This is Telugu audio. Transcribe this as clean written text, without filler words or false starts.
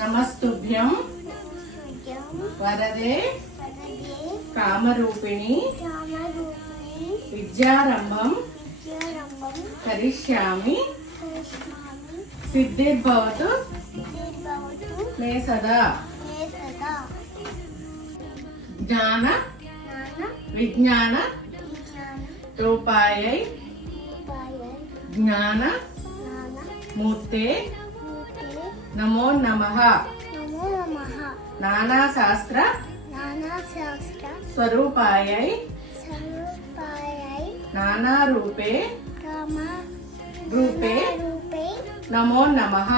నమస్తుభ్యం వరదే కామరూపిణి విద్యారంభం కరిష్యామి సిద్ధిర్భవతు మే సదా. జ్ఞాన విజ్ఞాన రూపాయై జ్ఞాన మూర్తే నమో నమః. నానా శాస్త్ర స్వరూపాయై నానా రూపే నమో నమః.